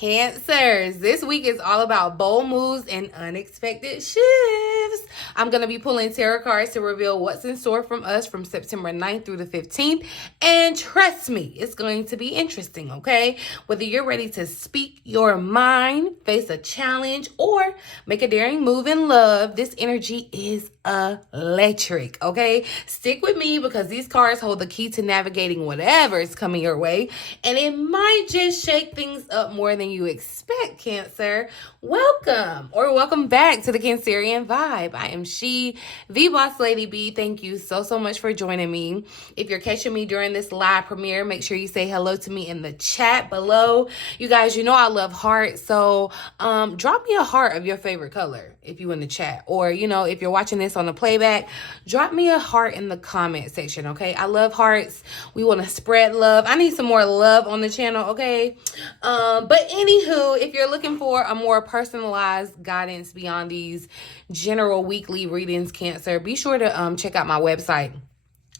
Cancers, this week is all about bold moves and unexpected shifts. I'm going to be pulling tarot cards to reveal what's in store from us from September 9th through the 15th. And trust me, it's going to be interesting, okay? Whether you're ready to speak your mind, face a challenge, or make a daring move in love, this energy is electric, okay? Stick with me because these cards hold the key to navigating whatever is coming your way. And it might just shake things up more than you expect, Cancer. Welcome back to the Cancerian Vibe. I am the Boss Lady B. Thank you so much for joining me. If you're catching me during this live premiere, make sure you say hello to me in the chat below. You guys, you know I love hearts, so drop me a heart of your favorite color if you in the chat, or if you're watching this on the playback, drop me a heart in the comment section, okay? I love hearts. We want to spread love. I need some more love on the channel, okay? But anywho, if you're looking for a more personalized guidance beyond these general weekly readings, Cancer, be sure to check out my website,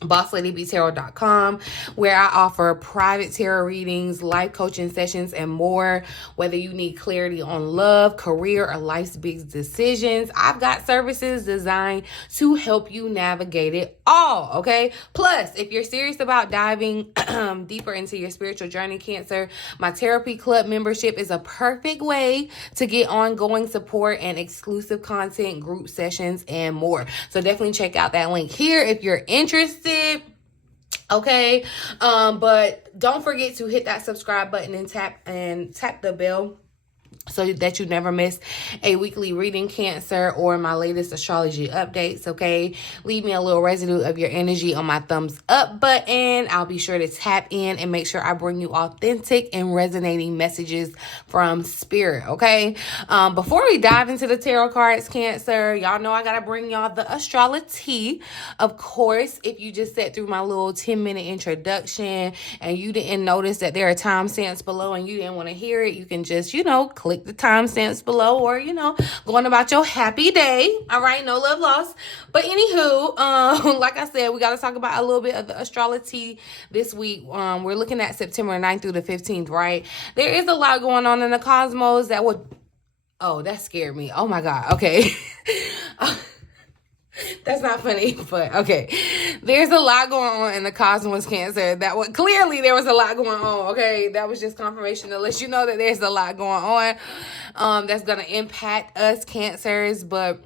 BossLadyBTarot.com, where I offer private tarot readings, life coaching sessions, and more. Whether you need clarity on love, career, or life's big decisions, I've got services designed to help you navigate it all, okay? Plus, if you're serious about diving deeper into your spiritual journey, Cancer, my therapy club membership is a perfect way to get ongoing support and exclusive content, group sessions, and more. So definitely check out that link here if you're interested. Okay, but don't forget to hit that subscribe button and tap the bell so that you never miss a weekly reading, Cancer, or my latest astrology updates, okay? Leave me a little residue of your energy on my thumbs up button. I'll be sure to tap in and make sure I bring you authentic and resonating messages from spirit, okay? Before we dive into the tarot cards, Cancer, y'all know I gotta bring y'all the Astrolo-tea. Of course, if you just sat through my little 10-minute introduction and you didn't notice that there are timestamps below and you didn't want to hear it, you can just, click the timestamps below, or going about your happy day. All right, no love lost. But anywho, like I said, we got to talk about a little bit of the Astrolo-tea this week. We're looking at September 9th through the 15th, right? There is a lot going on in the cosmos that would... Oh, that scared me. Oh my God. Okay. That's not funny, but okay. There's a lot going on in the cosmos, Cancer. Clearly there was a lot going on, okay? That was just confirmation to let you know that there's a lot going on that's going to impact us, Cancers. But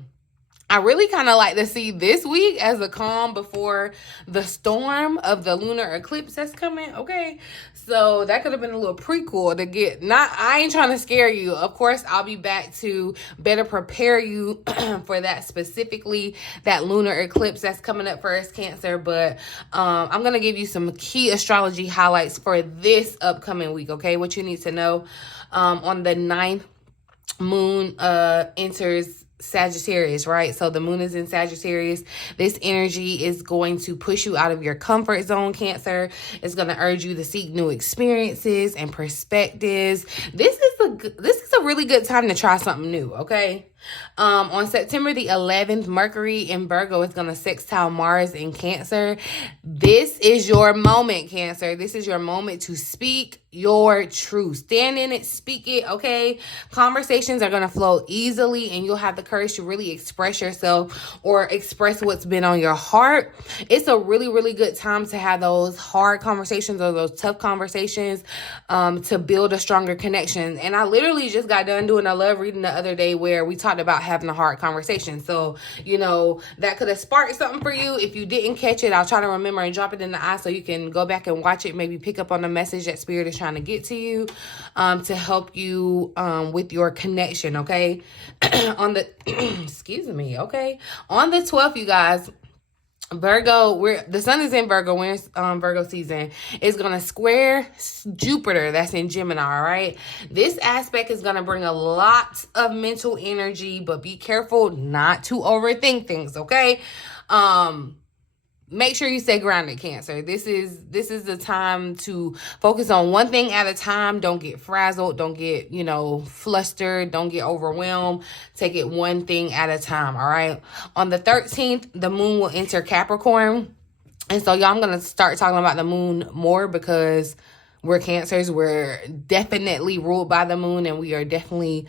I really kind of like to see this week as a calm before the storm of the lunar eclipse that's coming, okay? So that could have been a little prequel to get, I ain't trying to scare you. Of course, I'll be back to better prepare you for that, specifically that lunar eclipse that's coming up for us, Cancer. But I'm going to give you some key astrology highlights for this upcoming week, okay? What you need to know. On the 9th, moon enters Sagittarius, right? So the moon is in Sagittarius. This energy is going to push you out of your comfort zone, Cancer. It's going to urge you to seek new experiences and perspectives. This is a really good time to try something new, okay? On September the 11th, Mercury in Virgo is going to sextile Mars in Cancer. This is your moment, Cancer. This is your moment to speak your truth. Stand in it, speak it, okay? Conversations are going to flow easily and you'll have the courage to really express yourself or express what's been on your heart. It's a really good time to have those hard conversations or those tough conversations to build a stronger connection. And I literally just got done doing a love reading the other day where we talked about having a hard conversation. So, that could have sparked something for you. If you didn't catch it, I'll try to remember and drop it in the eye so you can go back and watch it, maybe pick up on the message that Spirit is trying to get to you to help you with your connection, okay? On the, excuse me, okay? On the 12th, you guys, Virgo, the sun is in Virgo. We're in Virgo season. It's going to square Jupiter. That's in Gemini, all right? This aspect is going to bring a lot of mental energy, but be careful not to overthink things, okay? Make sure you stay grounded, Cancer. This is the time to focus on one thing at a time. Don't get frazzled. Don't get, flustered. Don't get overwhelmed. Take it one thing at a time, all right? On the 13th, the moon will enter Capricorn. And so, y'all, I'm going to start talking about the moon more because we're Cancers. We're definitely ruled by the moon, and we are definitely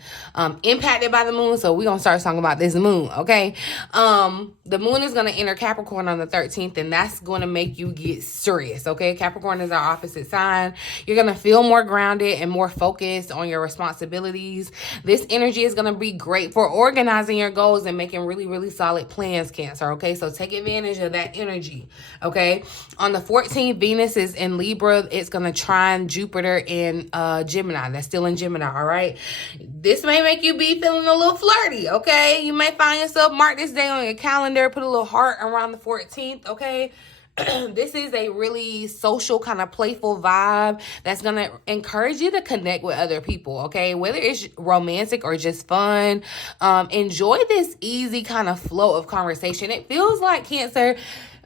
impacted by the moon. So we're going to start talking about this moon, okay? The moon is going to enter Capricorn on the 13th, and that's going to make you get serious, okay? Capricorn is our opposite sign. You're going to feel more grounded and more focused on your responsibilities. This energy is going to be great for organizing your goals and making really, really solid plans, Cancer, okay? So take advantage of that energy, okay? On the 14th, Venus is in Libra. It's going to trine Jupiter in Gemini. That's still in Gemini, all right? This may make you be feeling a little flirty, okay? You may find yourself, mark this day on your calendar, put a little heart around the 14th, okay? This is a really social, kind of playful vibe that's going to encourage you to connect with other people, okay? Whether it's romantic or just fun, enjoy this easy kind of flow of conversation. It feels like, Cancer,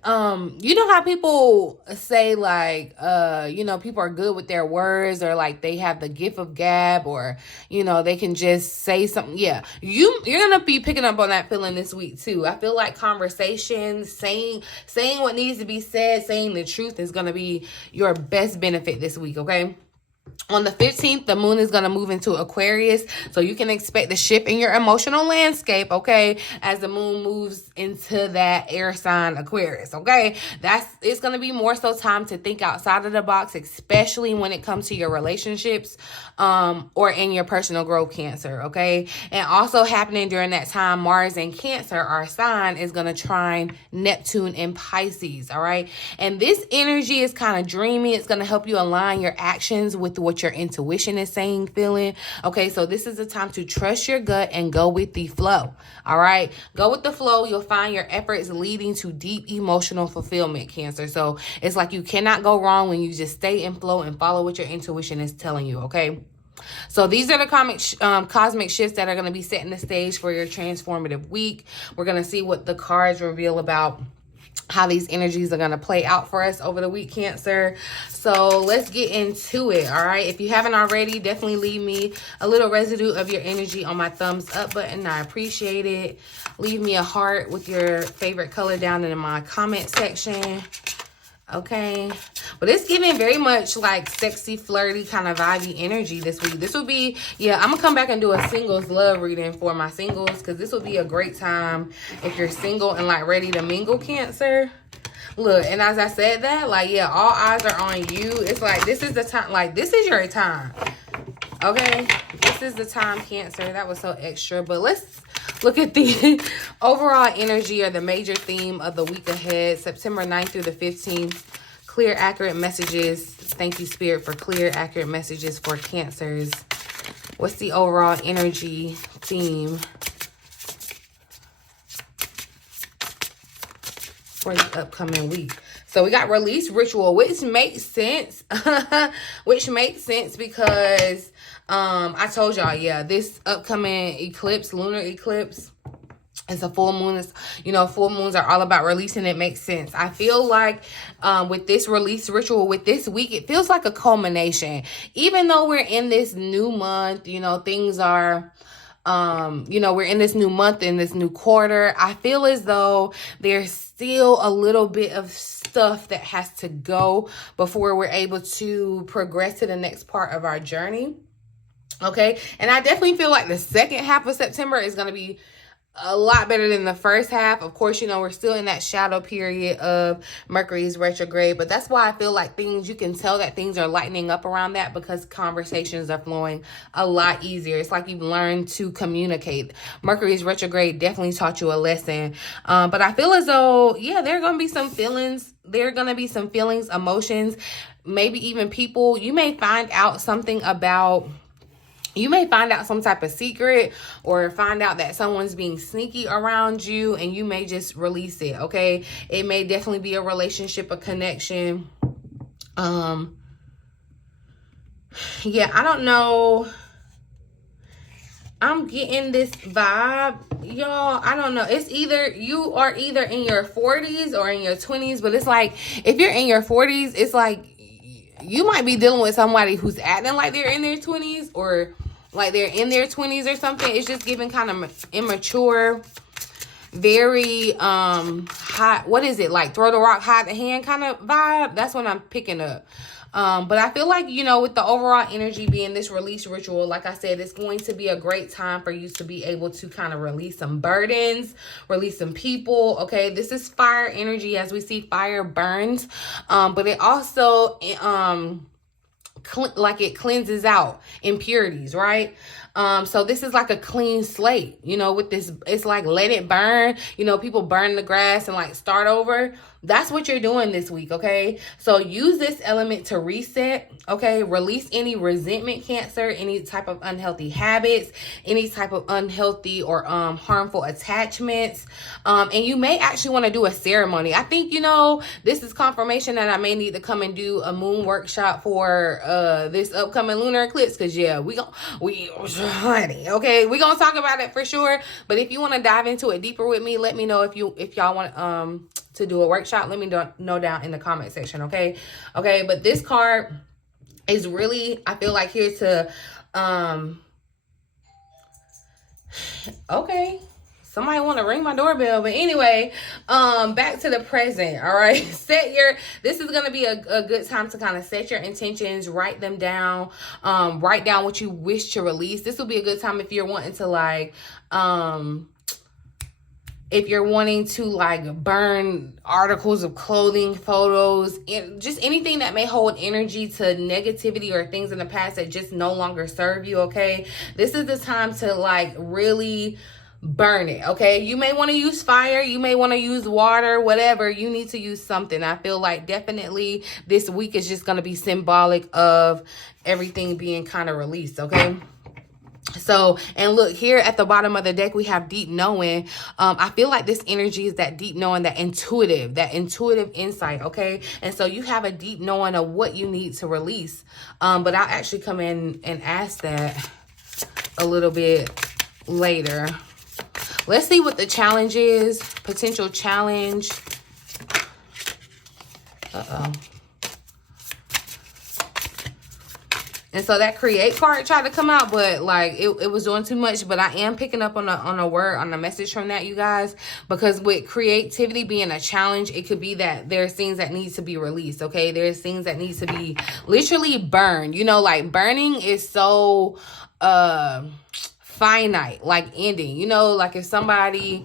you know how people say like, you know, people are good with their words, or like they have the gift of gab, or, you know, they can just say something. Yeah, you're going to be picking up on that feeling this week too. I feel like conversations, saying what needs to be said, saying the truth is going to be your best benefit this week, okay? On the 15th, the moon is going to move into Aquarius, so you can expect a shift in your emotional landscape, okay, as the moon moves into that air sign Aquarius, okay? It's going to be more so time to think outside of the box, especially when it comes to your relationships or in your personal growth, Cancer, okay? And also happening during that time, Mars in Cancer, our sign, is going to trine Neptune in Pisces, all right? And this energy is kind of dreamy. It's going to help you align your actions with what your intuition is saying, feeling. Okay, so this is the time to trust your gut and go with the flow. All right, go with the flow. You'll find your efforts leading to deep emotional fulfillment, Cancer. So it's like you cannot go wrong when you just stay in flow and follow what your intuition is telling you. Okay. So these are the cosmic shifts that are going to be setting the stage for your transformative week. We're going to see what the cards reveal about how these energies are going to play out for us over the week, Cancer. So let's get into it, all right? If you haven't already, definitely leave me a little residue of your energy on my thumbs up button. I appreciate it. Leave me a heart with your favorite color down in my comment section. Okay, but it's giving very much like sexy, flirty, kind of vibey energy this week. This will be, yeah, I'm gonna come back and do a singles love reading for my singles, because this will be a great time if you're single and like ready to mingle, Cancer. Look, and as I said that, like, yeah, all eyes are on you. It's like, this is the time, like, this is your time. Okay, this is the time, Cancer. That was so extra, but let's look at the overall energy or the major theme of the week ahead, September 9th through the 15th. Clear, accurate messages. Thank you, Spirit, for clear, accurate messages for Cancers. What's the overall energy theme for the upcoming week? So we got release ritual, which makes sense. Which makes sense because I told y'all, yeah, this upcoming eclipse, lunar eclipse, it's a full moon. It's, you know, full moons are all about releasing. It makes sense. I feel like with this release ritual, with this week, it feels like a culmination. Even though we're in this new month, you know, things are, you know, we're in this new month, in this new quarter. I feel as though there's still a little bit of stuff that has to go before we're able to progress to the next part of our journey. Okay. And I definitely feel like the second half of September is going to be a lot better than the first half. Of course, you know, we're still in that shadow period of Mercury's retrograde, but that's why I feel like you can tell that things are lightening up around that, because conversations are flowing a lot easier. It's like you've learned to communicate. Mercury's retrograde definitely taught you a lesson. But I feel as though, yeah, there are going to be some feelings. There are going to be some feelings, emotions, maybe even people. You may find out something about, you may find out some type of secret, or find out that someone's being sneaky around you, and you may just release it, okay? It may definitely be a relationship, a connection. Yeah, I don't know. I'm getting this vibe, y'all. I don't know. It's either you are either in your 40s or in your 20s, but it's like, if you're in your 40s, it's like you might be dealing with somebody who's acting like they're in their 20s, or like they're in their 20s or something. It's just giving kind of immature, very hot, what is it, like throw the rock, hide the hand kind of vibe. That's what I'm picking up. But I feel like, you know, with the overall energy being this release ritual, like I said, it's going to be a great time for you to be able to kind of release some burdens, release some people. Okay, this is fire energy. As we see, fire burns, but it also like it cleanses out impurities, right? So this is like a clean slate, you know, with this, it's like let it burn. You know, people burn the grass and like start over. That's what you're doing this week, okay? So use this element to reset, okay? Release any resentment, Cancer, any type of unhealthy habits, any type of unhealthy or harmful attachments. And you may actually want to do a ceremony. I think, you know, this is confirmation that I may need to come and do a moon workshop for this upcoming lunar eclipse, because yeah, honey, okay, we're gonna talk about it for sure. But if you want to dive into it deeper with me, let me know. If y'all want to do a workshop, let me know down in the comment section, okay? Okay, but this card is really, I feel like, here to okay, somebody want to ring my doorbell. But anyway, back to the present. All right, this is going to be a good time to kind of set your intentions, write them down, write down what you wish to release. This will be a good time if you're wanting to like burn articles of clothing, photos, just anything that may hold energy to negativity or things in the past that just no longer serve you, okay? This is the time to like really burn it, okay? You may want to use fire, you may want to use water, whatever. You need to use something. I feel like definitely this week is just going to be symbolic of everything being kind of released, okay? So, and look, here at the bottom of the deck, we have deep knowing. I feel like this energy is that deep knowing, that intuitive insight, okay? And so you have a deep knowing of what you need to release. But I'll actually come in and ask that a little bit later. Let's see what the challenge is. Potential challenge. Uh-oh. And so that create card tried to come out, but like it was doing too much. But I am picking up on a word, on a message from that, you guys, because with creativity being a challenge, it could be that there's things that need to be released, okay? There's things that need to be literally burned. You know, like burning is so finite, like ending. You know, like if somebody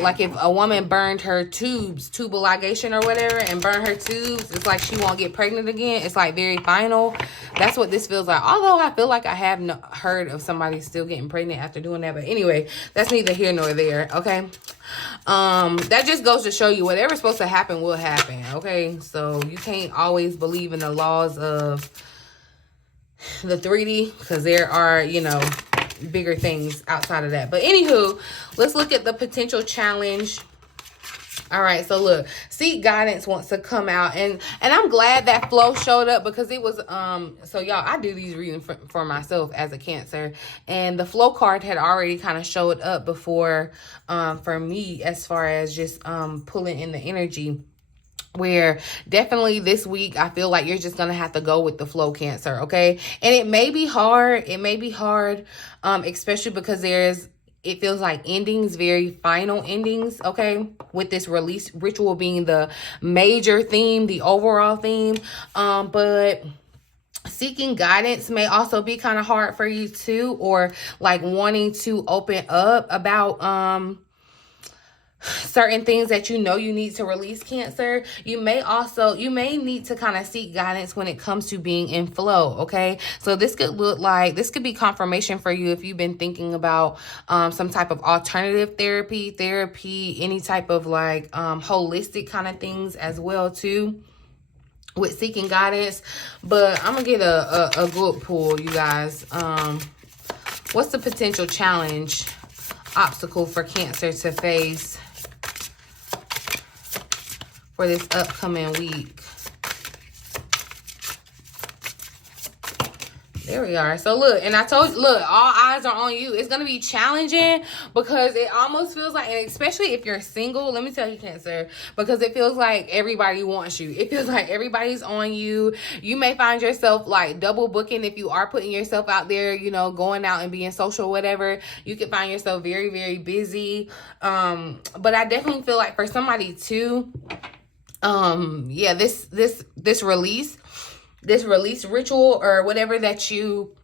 like if a woman burned her tubal ligation or whatever, and burn her tubes, it's like she won't get pregnant again. It's like very final. That's what this feels like. Although I feel like I have heard of somebody still getting pregnant after doing that. But anyway, that's neither here nor there, okay? That just goes to show you whatever's supposed to happen will happen, okay? So you can't always believe in the laws of the 3D, because there are, you know, bigger things outside of that. But anywho, let's look at the potential challenge. All right, so look, seek guidance wants to come out, and I'm glad that flow showed up, because it was so y'all, I do these readings for myself as a Cancer, and the flow card had already kind of showed up before for me, as far as just pulling in the energy, where definitely this week I feel like you're just gonna have to go with the flow, Cancer, okay? And it may be hard, especially because it feels like endings, very final endings, okay? With this release ritual being the major theme, the overall theme. But seeking guidance may also be kind of hard for you too, or like wanting to open up about certain things that you know you need to release, Cancer. You may need to kind of seek guidance when it comes to being in flow, okay? So this could be confirmation for you if you've been thinking about some type of alternative therapy, any type of like holistic kind of things as well too, with seeking guidance. But I'm gonna get a good pull, you guys. What's the potential challenge, obstacle for Cancer to face for this upcoming week? There we are. So look, and I told you, look, all eyes are on you. It's going to be challenging, because it almost feels like, and especially if you're single, let me tell you, Cancer, because it feels like everybody wants you. It feels like everybody's on you. You may find yourself like double booking if you are putting yourself out there, you know, going out and being social, whatever. You can find yourself very, very busy. But I definitely feel like for somebody too, yeah, this release this release ritual or whatever that you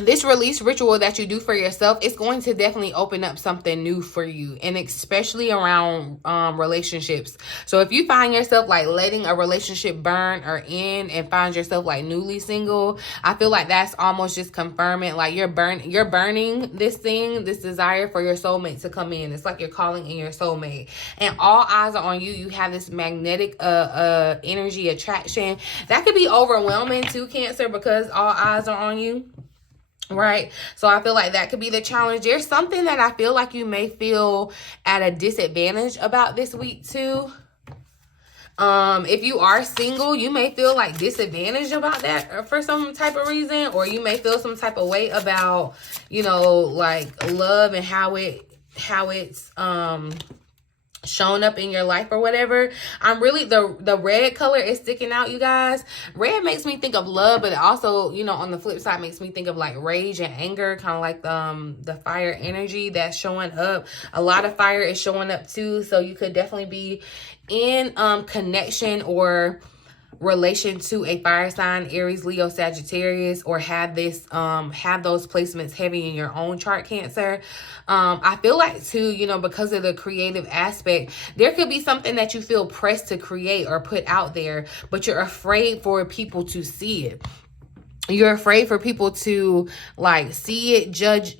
this release ritual that you do for yourself, it's going to definitely open up something new for you, and especially around relationships. So if you find yourself like letting a relationship burn or end and find yourself like newly single, I feel like that's almost just confirming like you're burning this thing, this desire for your soulmate to come in. It's like you're calling in your soulmate, and all eyes are on you. You have this magnetic energy attraction that could be overwhelming too, Cancer, because all eyes are on you. Right? So I feel like that could be the challenge. There's something that I feel like you may feel at a disadvantage about this week too. If you are single, you may feel like disadvantaged about that for some type of reason, or you may feel some type of way about, you know, like love and how it's shown up in your life or whatever. I'm really, the red color is sticking out, you guys. Red makes me think of love, but it also, you know, on the flip side makes me think of like rage and anger, kind of like the fire energy that's showing up. A lot of fire is showing up too, so you could definitely be in connection or relation to a fire sign, Aries, Leo, Sagittarius, or have this have those placements heavy in your own chart, Cancer. I feel like too, you know, because of the creative aspect, there could be something that you feel pressed to create or put out there, but you're afraid for people to see it. You're afraid for people to like see it, judge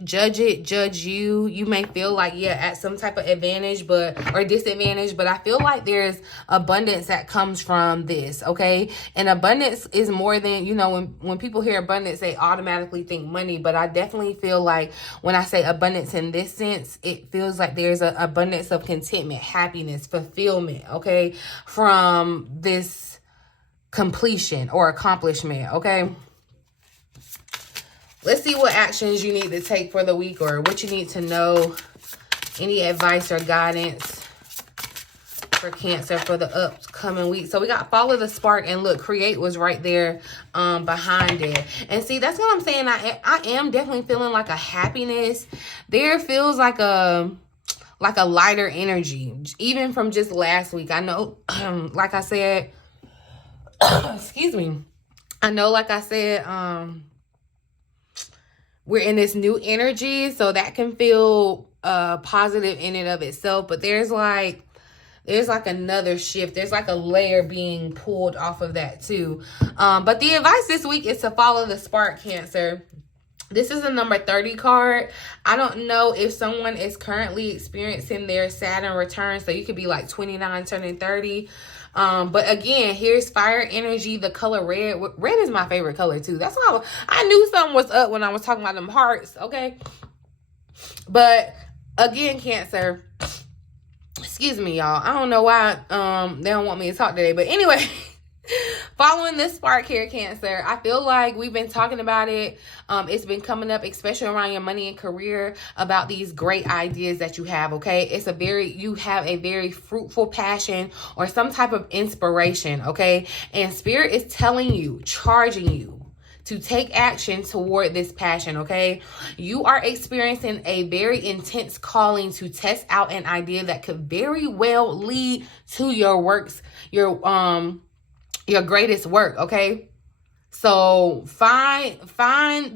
you. You may feel like, yeah, at some type of advantage or disadvantage, but I feel like there's abundance that comes from this, okay? And abundance is more than, you know, when people hear abundance, they automatically think money, but I definitely feel like when I say abundance in this sense, it feels like there's an abundance of contentment, happiness, fulfillment, okay, from this completion or accomplishment, okay? Let's see what actions you need to take for the week, or what you need to know. Any advice or guidance for Cancer for the upcoming week. So we got follow the spark, and look, create was right there behind it. And see, that's what I'm saying. I am definitely feeling like a happiness. There feels like a lighter energy, even from just last week. I know, like I said, excuse me. I know, like I said, we're in this new energy, so that can feel positive in and of itself, but there's like another shift. There's like a layer being pulled off of that too. But the advice this week is to follow the spark, Cancer. This is a number 30 card. I don't know if someone is currently experiencing their Saturn return, so you could be like 29 turning 30. But again, here's fire energy, the color red. Red is my favorite color too. That's why I knew something was up when I was talking about them hearts, okay? But again, Cancer, excuse me, y'all. I don't know why they don't want me to talk today, but anyway, following this spark here, Cancer, I feel like we've been talking about it. It's been coming up, especially around your money and career, about these great ideas that you have, okay? You have a very fruitful passion or some type of inspiration, okay? And Spirit is telling you, charging you to take action toward this passion, okay? You are experiencing a very intense calling to test out an idea that could very well lead to your works, your greatest work, okay? So find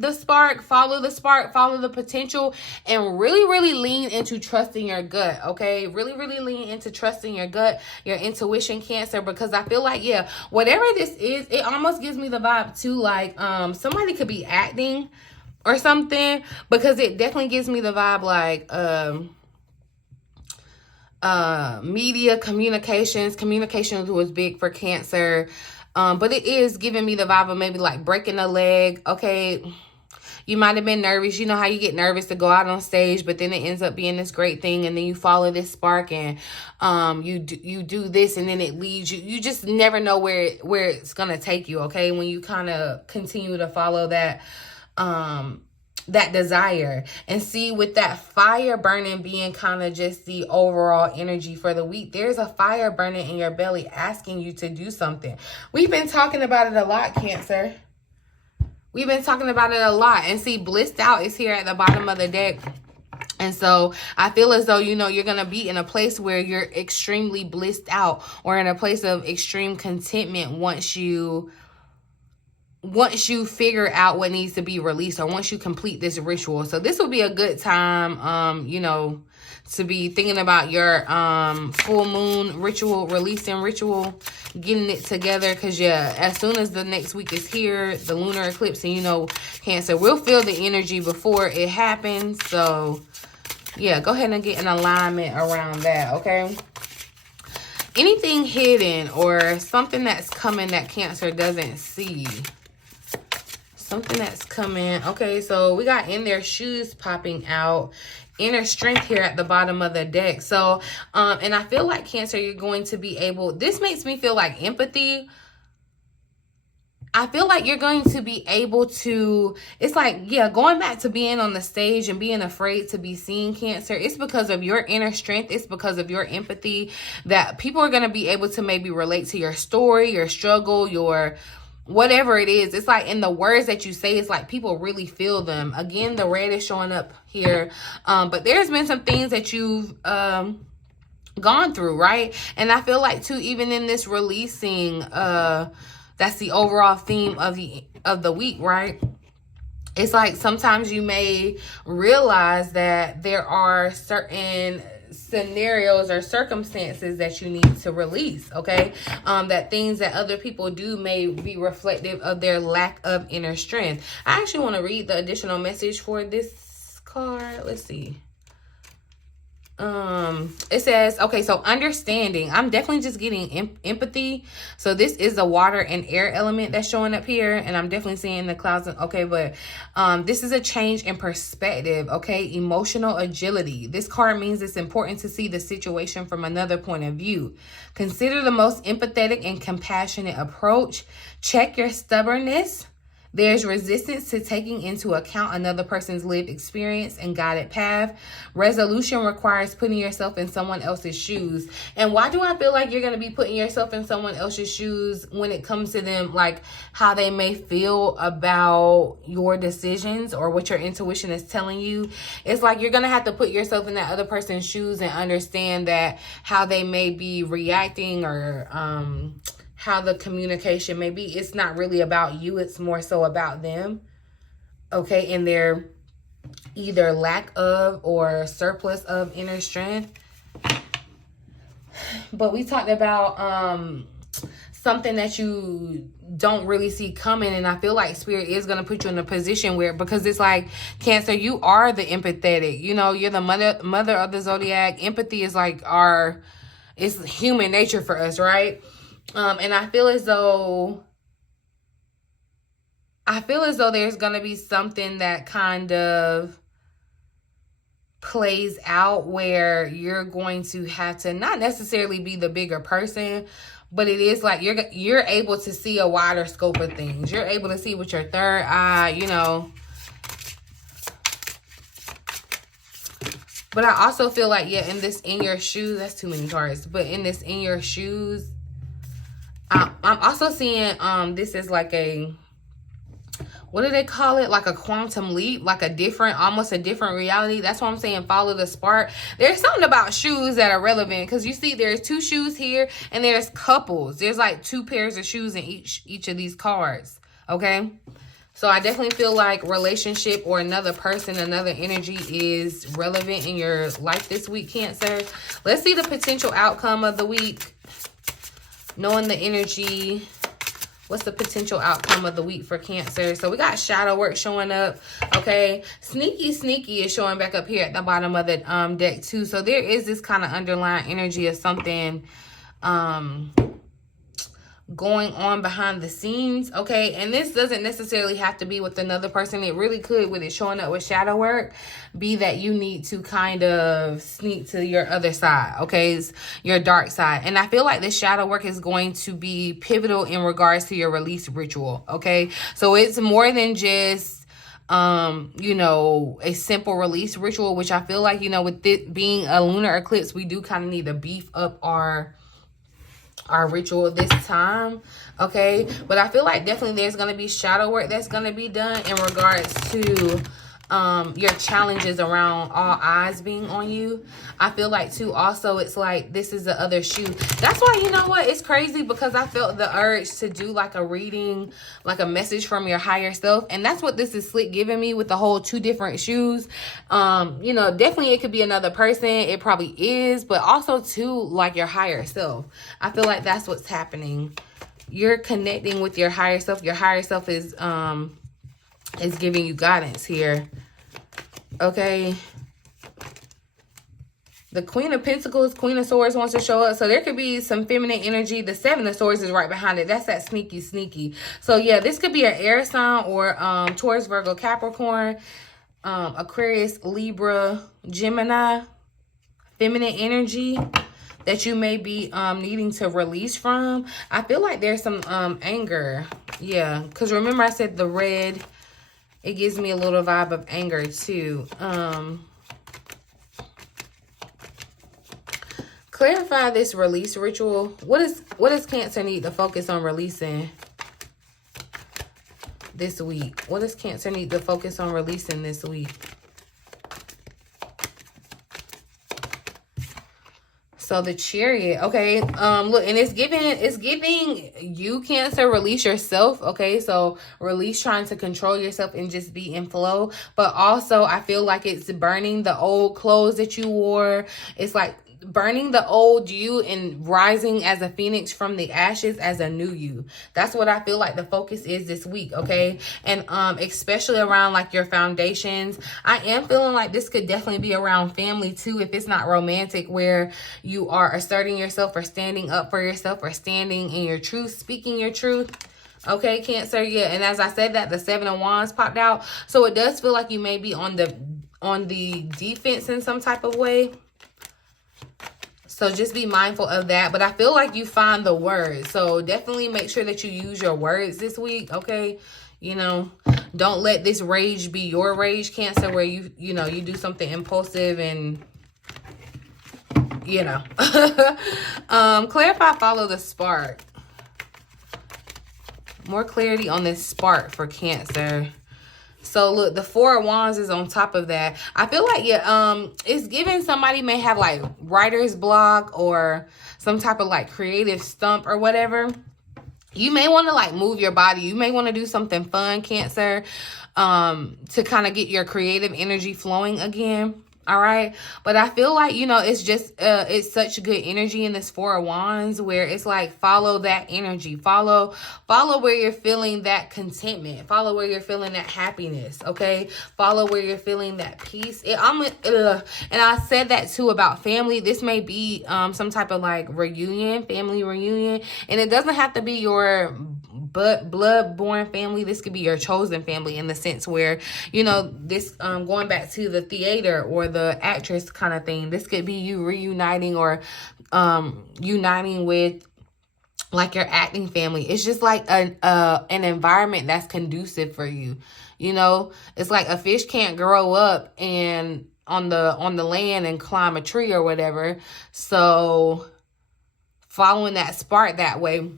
the spark, follow the potential, and really lean into trusting your gut, okay? Really lean into trusting your gut, your intuition, Cancer, because I feel like, yeah, whatever this is, it almost gives me the vibe too, like somebody could be acting or something, because it definitely gives me the vibe like media, communications was big for Cancer. But it is giving me the vibe of maybe like breaking a leg, okay? You might have been nervous. You know how you get nervous to go out on stage, but then it ends up being this great thing, and then you follow this spark, and you do this, and then it leads you. You just never know where it's gonna take you, okay? When you kind of continue to follow that desire. And see, with that fire burning being kind of just the overall energy for the week, there's a fire burning in your belly asking you to do something. We've been talking about it a lot, Cancer. We've been talking about it a lot. And see, Blissed Out is here at the bottom of the deck. And so I feel as though, you know, you're going to be in a place where you're extremely blissed out, or in a place of extreme contentment once you figure out what needs to be released, or once you complete this ritual. So this will be a good time, you know, to be thinking about your full moon ritual, releasing ritual, getting it together. Because, yeah, as soon as the next week is here, the lunar eclipse, and, you know, Cancer, we'll feel the energy before it happens. So, yeah, go ahead and get an alignment around that, okay? Anything hidden or something that's coming that Cancer doesn't see. Something that's coming. Okay, so we got in their shoes popping out. Inner strength here at the bottom of the deck. So, and I feel like, Cancer, you're going to be able, this makes me feel like empathy. I feel like you're going to be able to, it's like, yeah, going back to being on the stage and being afraid to be seen, Cancer. It's because of your inner strength. It's because of your empathy that people are going to be able to maybe relate to your story, your struggle, your whatever it is. It's like in the words that you say, it's like people really feel them. Again, the red is showing up here. But there's been some things that you've gone through, right? And I feel like too, even in this releasing, that's the overall theme of the week, right? It's like sometimes you may realize that there are certain scenarios or circumstances that you need to release, okay? That things that other people do may be reflective of their lack of inner strength. I actually want to read the additional message for this card. Let's see. It says, okay, so understanding. I'm definitely just getting empathy. So this is the water and air element that's showing up here, and I'm definitely seeing the clouds. Okay, but this is a change in perspective. Okay, emotional agility. This card means it's important to see the situation from another point of view. Consider the most empathetic and compassionate approach. Check your stubbornness. There's resistance to taking into account another person's lived experience and guided path. Resolution requires putting yourself in someone else's shoes. And why do I feel like you're going to be putting yourself in someone else's shoes when it comes to them, like how they may feel about your decisions or what your intuition is telling you? It's like you're going to have to put yourself in that other person's shoes and understand that how they may be reacting, or how the communication may be. It's not really about you. It's more so about them. Okay. And their either lack of or surplus of inner strength. But we talked about something that you don't really see coming. And I feel like Spirit is going to put you in a position where, because it's like, Cancer, you are the empathetic. You know, you're the mother of the zodiac. Empathy is like it's human nature for us, right? And I feel as though there's going to be something that kind of plays out where you're going to have to not necessarily be the bigger person, but it is like you're able to see a wider scope of things. You're able to see with your third eye, you know. But I also feel like, yeah, in your shoes, that's too many cards, but in your shoes, I'm also seeing this is like a, what do they call it? Like a quantum leap, like almost a different reality. That's why I'm saying follow the spark. There's something about shoes that are relevant, because you see there's two shoes here and there's couples. There's like two pairs of shoes in each of these cards, okay? So I definitely feel like relationship or another person, another energy is relevant in your life this week, Cancer. Let's see the potential outcome of the week. Knowing the energy, what's the potential outcome of the week for Cancer? So we got shadow work showing up, okay? Sneaky is showing back up here at the bottom of the deck too. So there is this kind of underlying energy of something going on behind the scenes, okay? And this doesn't necessarily have to be with another person. It really could, with it showing up with shadow work, be that you need to kind of sneak to your other side, okay? Your dark side. And I feel like this shadow work is going to be pivotal in regards to your release ritual, okay? So it's more than just you know, a simple release ritual, which I feel like, you know, with it being a lunar eclipse, we do kind of need to beef up our ritual this time, okay? But I feel like definitely there's going to be shadow work that's going to be done in regards to your challenges around all eyes being on you. I feel like too also it's like this is the other shoe. That's why, you know what, it's crazy because I felt the urge to do like a reading, like a message from your higher self, and that's what this is slick giving me with the whole 2 different shoes. You know, definitely it could be another person, it probably is, but also too like your higher self. I feel like that's what's happening. You're connecting with your higher self. Your higher self is giving you guidance here. Okay. The Queen of Pentacles, Queen of Swords wants to show up. So there could be some feminine energy. The 7 of Swords is right behind it. That's that sneaky. So yeah, this could be an air sign or Taurus, Virgo, Capricorn, Aquarius, Libra, Gemini. Feminine energy that you may be needing to release from. I feel like there's some anger. Yeah, because remember I said the red, it gives me a little vibe of anger too. Clarify this release ritual. What does Cancer need to focus on releasing this week? What does Cancer need to focus on releasing this week? So the Chariot, okay, look, and it's giving you, Cancer, release yourself, okay? So release trying to control yourself and just be in flow. But also, I feel like it's burning the old clothes that you wore. It's like burning the old you and rising as a phoenix from the ashes as a new you. That's what I feel like the focus is this week, okay? And especially around like your foundations. I am feeling like this could definitely be around family too, if it's not romantic, where you are asserting yourself or standing up for yourself or standing in your truth, speaking your truth. Okay, Cancer, yeah. And as I said that, the 7 of Wands popped out. So it does feel like you may be on the defense in some type of way. So just be mindful of that. But I feel like you find the words. So definitely make sure that you use your words this week, okay? You know, don't let this rage be your rage, Cancer, where you do something impulsive and, you know. Clarify, follow the spark. More clarity on this spark for Cancer. So look, the 4 of Wands is on top of that. I feel like, yeah, it's giving somebody may have like writer's block or some type of like creative stump or whatever. You may want to like move your body. You may want to do something fun, Cancer, to kind of get your creative energy flowing again. All right. But I feel like, you know, it's just, it's such good energy in this 4 of Wands where it's like, follow that energy, follow where you're feeling that contentment, follow where you're feeling that happiness. Okay. Follow where you're feeling that peace. And I said that too about family. This may be, some type of like reunion, family reunion, and it doesn't have to be your blood-born family. This could be your chosen family in the sense where, you know, this going back to the theater or the actress kind of thing. This could be you reuniting or uniting with like your acting family. It's just like an environment that's conducive for you. You know, it's like a fish can't grow up and on the land and climb a tree or whatever. So following that spark that way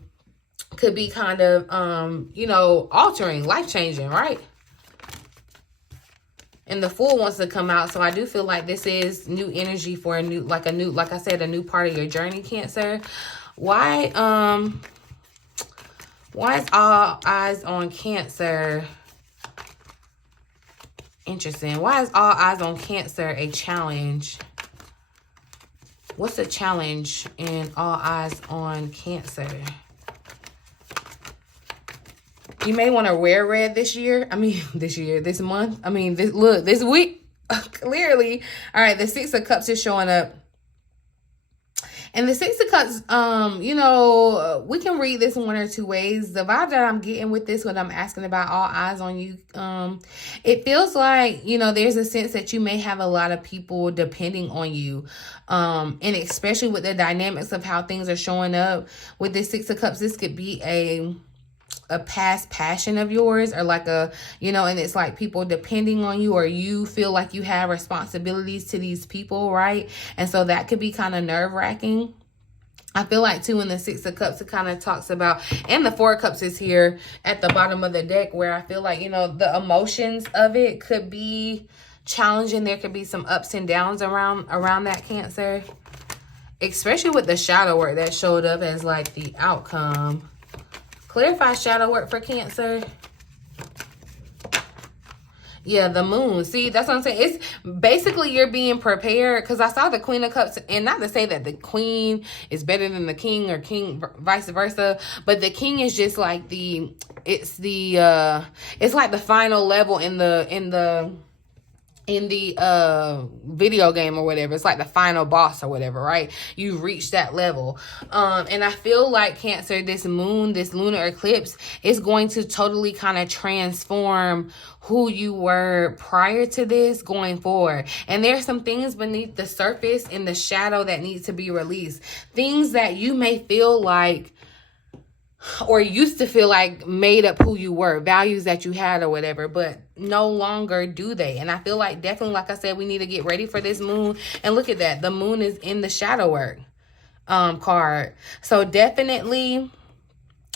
could be kind of, you know, altering, life-changing, right? And the Fool wants to come out. So I do feel like this is new energy for like I said, a new part of your journey, Cancer. Why is all eyes on Cancer? Interesting. Why is all eyes on Cancer a challenge? What's the challenge in all eyes on Cancer? You may want to wear red this month. This week, clearly. All right, the 6 of Cups is showing up. And the 6 of Cups, you know, we can read this one or two ways. The vibe that I'm getting with this, when I'm asking about all eyes on you, it feels like, you know, there's a sense that you may have a lot of people depending on you. And especially with the dynamics of how things are showing up with this 6 of Cups, this could be a past passion of yours, or like a, you know, and it's like people depending on you, or you feel like you have responsibilities to these people, right? And so that could be kind of nerve-wracking. I feel like too in the Six of Cups, it kind of talks about, and the Four of Cups is here at the bottom of the deck, where I feel like, you know, the emotions of it could be challenging. There could be some ups and downs around that, Cancer. Especially with the shadow work that showed up as like the outcome. Clarify shadow work for Cancer. Yeah, the moon. See, that's what I'm saying. It's basically you're being prepared, because I saw the Queen of Cups, and not to say that the queen is better than the king or king vice versa, but the king is just like it's like the final level in the video game or whatever. It's like the final boss or whatever, right? You reach that level. And I feel like, Cancer, this moon, this lunar eclipse is going to totally kind of transform who you were prior to this going forward. And there's some things beneath the surface in the shadow that needs to be released. Things that you may feel like, or used to feel like, made up who you were, values that you had or whatever, but no longer do they. And I feel like definitely, like I said, we need to get ready for this moon. And look at that, the moon is in the shadow work card. So definitely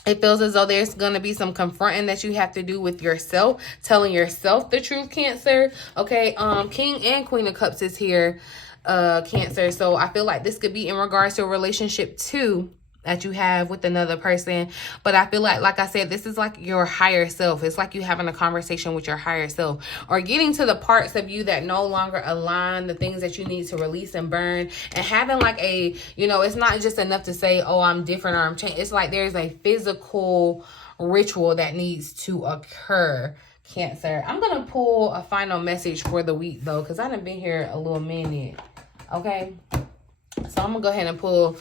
it feels as though there's going to be some confronting that you have to do with yourself, telling yourself the truth, Cancer. Okay, King and Queen of Cups is here, Cancer. So I feel like this could be in regards to a relationship too that you have with another person. But I feel like I said, this is like your higher self. It's like you having a conversation with your higher self, or getting to the parts of you that no longer align, the things that you need to release and burn, and having like a, you know, it's not just enough to say, oh, I'm different or I'm changed. It's like there's a physical ritual that needs to occur, Cancer. I'm going to pull a final message for the week though, because I done been here a little minute. Okay. So I'm going to go ahead and pull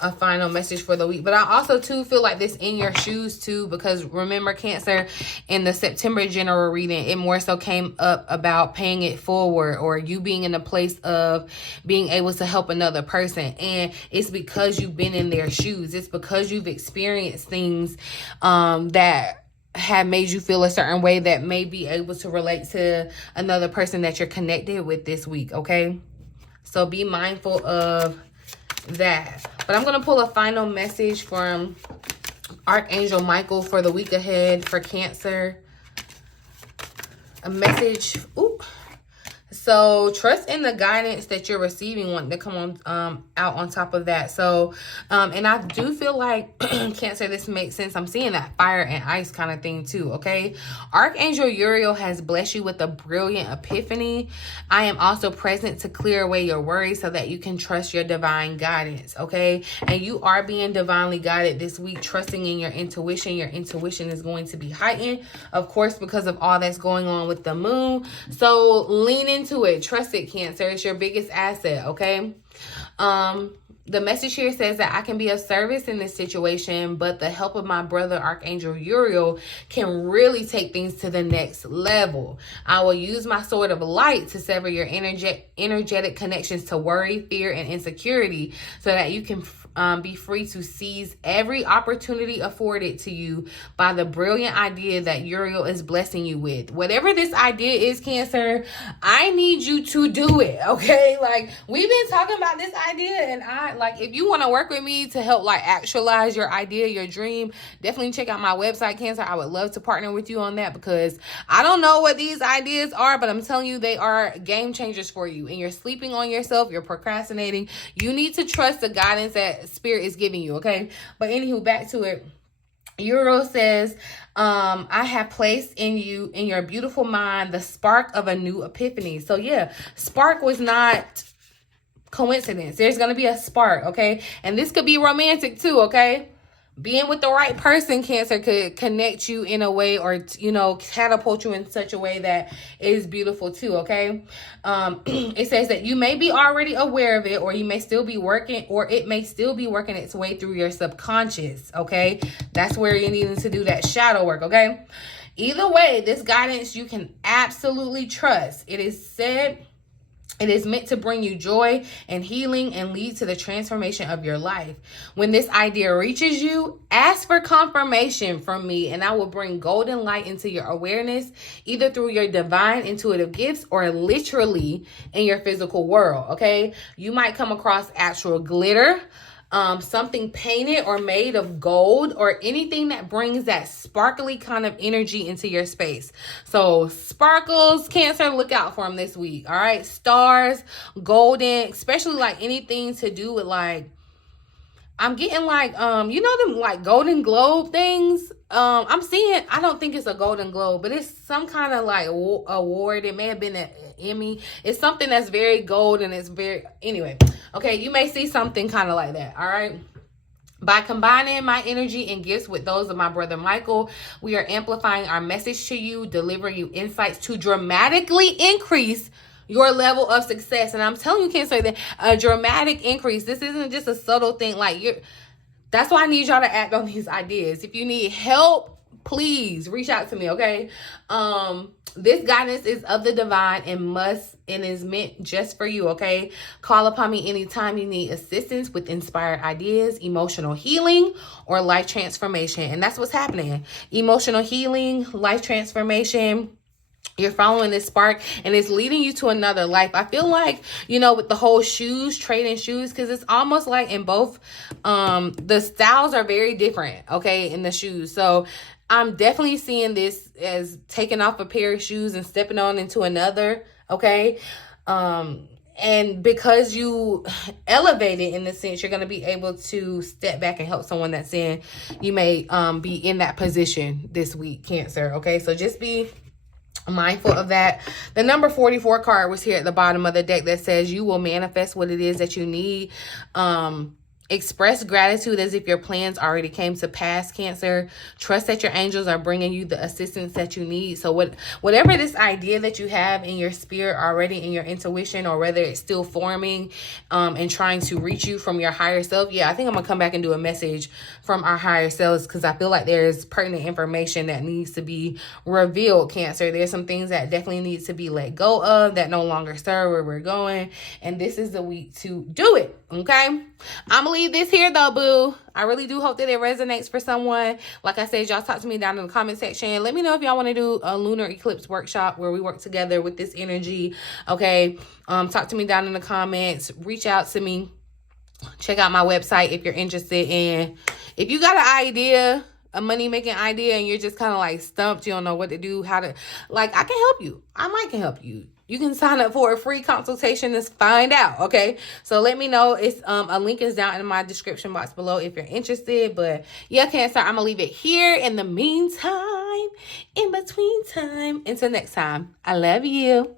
a final message for the week. But I also too feel like this in your shoes too, because remember, Cancer, in the September general reading, it more so came up about paying it forward, or you being in a place of being able to help another person. And it's because you've been in their shoes. It's because you've experienced things that have made you feel a certain way that may be able to relate to another person that you're connected with this week. Okay, so be mindful of that. But I'm going to pull a final message from Archangel Michael for the week ahead for Cancer. A message. Ooh. So trust in the guidance that you're receiving, wanting to come on out on top of that. So and I do feel like Cancer, this makes sense. I'm seeing that fire and ice kind of thing too. Okay, Archangel Uriel has blessed you with a brilliant epiphany. I am also present to clear away your worries so that you can trust your divine guidance. Okay, and you are being divinely guided this week, trusting in your intuition. Your intuition is going to be heightened, of course, because of all that's going on with the moon. So lean into it, trust it, Cancer. It's your biggest asset. Okay, the message here says that I can be of service in this situation, but the help of my brother Archangel Uriel can really take things to the next level. I will use my sword of light to sever your energetic connections to worry, fear, and insecurity, so that you can be free to seize every opportunity afforded to you by the brilliant idea that Uriel is blessing you with. Whatever this idea is, Cancer, I need you to do it. Okay, like we've been talking about this idea, and if you want to work with me to help like actualize your idea, your dream, definitely check out my website, Cancer. I would love to partner with you on that, because I don't know what these ideas are, but I'm telling you, they are game changers for you. And you're sleeping on yourself, you're procrastinating. You need to trust the guidance that Spirit is giving you. Okay, but anywho, back to it. Uriel says, I have placed in you, in your beautiful mind, the spark of a new epiphany. So yeah, spark was not coincidence. There's going to be a spark. Okay, and this could be romantic too. Okay, being with the right person, Cancer, could connect you in a way, or, you know, catapult you in such a way that is beautiful too. Okay, it says that you may be already aware of it, or you may still be working, or it may still be working its way through your subconscious. Okay, that's where you're needing to do that shadow work. Okay, either way, this guidance you can absolutely trust. It is said it is meant to bring you joy and healing and lead to the transformation of your life. When this idea reaches you, ask for confirmation from me, and I will bring golden light into your awareness, either through your divine intuitive gifts or literally in your physical world. Okay, you might come across actual glitter, something painted or made of gold, or anything that brings that sparkly kind of energy into your space. So sparkles, Cancer, look out for them this week. All right. Stars, golden, especially like anything to do with like, I'm getting like, you know, them like Golden Globe things. I'm seeing, I don't think it's a Golden Globe, but it's some kind of like award. It may have been an Emmy. It's something that's very gold and it's very, anyway. Okay, you may see something kind of like that. All right. By combining my energy and gifts with those of my brother Michael, we are amplifying our message to you, delivering you insights to dramatically increase your level of success. And I'm telling you, Cancer, that a dramatic increase. This isn't just a subtle thing. Like, that's why I need y'all to act on these ideas. If you need help, please reach out to me, okay? This guidance is of the divine and is meant just for you, okay? Call upon me anytime you need assistance with inspired ideas, emotional healing, or life transformation. And that's what's happening. Emotional healing, life transformation. You're following this spark and it's leading you to another life. I feel like, you know, with the whole shoes, trading shoes, because it's almost like in both, the styles are very different, okay, in the shoes. So I'm definitely seeing this as taking off a pair of shoes and stepping on into another, okay? And because you elevated in the sense, you're going to be able to step back and help someone that's in. You may be in that position this week, Cancer, okay? So just be mindful of that. The number 44 card was here at the bottom of the deck that says you will manifest what it is that you need. Express gratitude as if your plans already came to pass, Cancer. Trust that your angels are bringing you the assistance that you need. So whatever this idea that you have in your spirit already, in your intuition, or whether it's still forming and trying to reach you from your higher self. Yeah, I think I'm going to come back and do a message from our higher selves because I feel like there's pertinent information that needs to be revealed, Cancer. There's some things that definitely need to be let go of that no longer serve where we're going. And this is the week to do it, okay? I'm going to leave this here though, boo. I really do hope that it resonates for someone. Like I said, y'all talk to me down in the comment section. Let me know if y'all want to do a lunar eclipse workshop where we work together with this energy. Okay. Talk to me down in the comments. Reach out to me. Check out my website if you're interested in. If you got an idea, a money-making idea, and you're just kind of like stumped, you don't know what to do, how to, like, I can help you. I might can help you. You can sign up for a free consultation to find out, okay? So let me know. It's a link is down in my description box below if you're interested. But yeah, Cancer, I'm gonna leave it here. In the meantime, in between time, until next time, I love you.